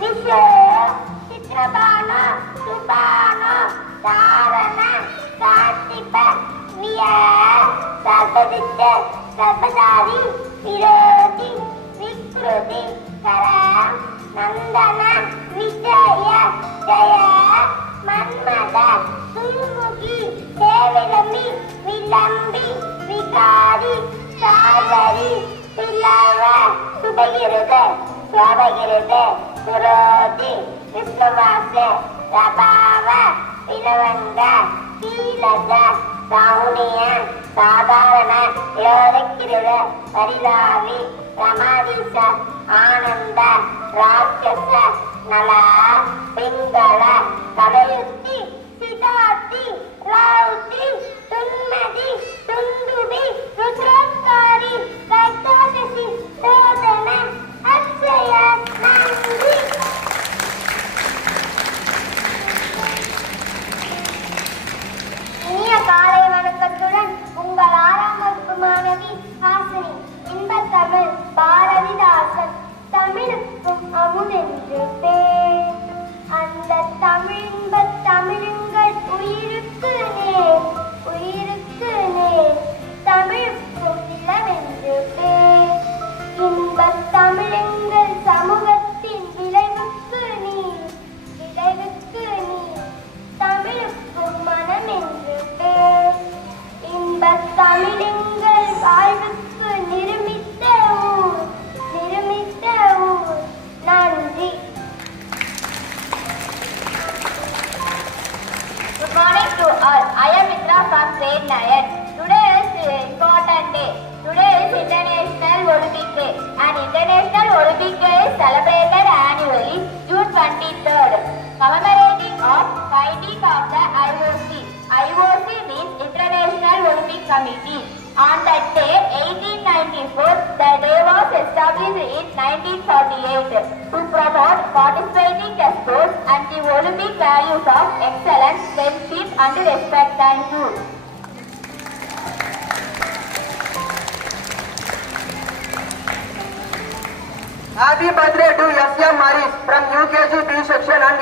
विश्व चित्रबाण सुबाण धारण कार्तिक विय सर्वदित सर्वधारी विरोधी विकृति कर नंदन विजय जय मन्मद सुमुखी देवलमी विलंबी विकारी सागरी पिलव सुभगिरद स्वाभगिरद सुरोधि विष्णुवास प्रभाव पिलवंग शीलद साहुनिय साधारण योरकिरद परिलावी रमादीश आनंद राक्षस नल पिंगल कलयुक्ति सिद्धार्थी राउती तुन्मदी तुंदुबी रुद्रोत्कारी रक्ताशि रोदन अक्षय नंदी இனிய காலை வணக்கத்துடன் உங்கள் 6ஆம் வகுப்பு மாணவி ஹாசினி. இன்பத் தமிழ் பாரதிதாசன். தமிழுக்கும் அமுதென்று பேர், அந்த தமிழின்பத் தமிழுங்கள் உயிருக்கு நேர், உயிருக்கு நேர். தமிழுக்கும் நிலவென்று பேர், இன்பத் தமிழுங்கள் சமூகத்தின் விளைவுக்கு நீர், விளைவுக்கு நீர். தமிழுக்கும் மனம் என்று பேர், இன்பத் தமிழுங்கள் வாழ்வுக்கு நிருமித்த ஊர், நிருமித்த ஊர். நன்றி. Good morning to all. I am Mitra from grade 9. Today is important day. Today is International Olympic Day. And International Olympic Day is celebrated annually June 23rd, commemorating of finding of the IOC. IOC means International Olympic Committee. On that day, 1894, the day was established in 1948 to promote participating sports and the Olympic values of excellence, friendship and respect. Thank you. Happy birthday to S.M. Maris from UKG B section and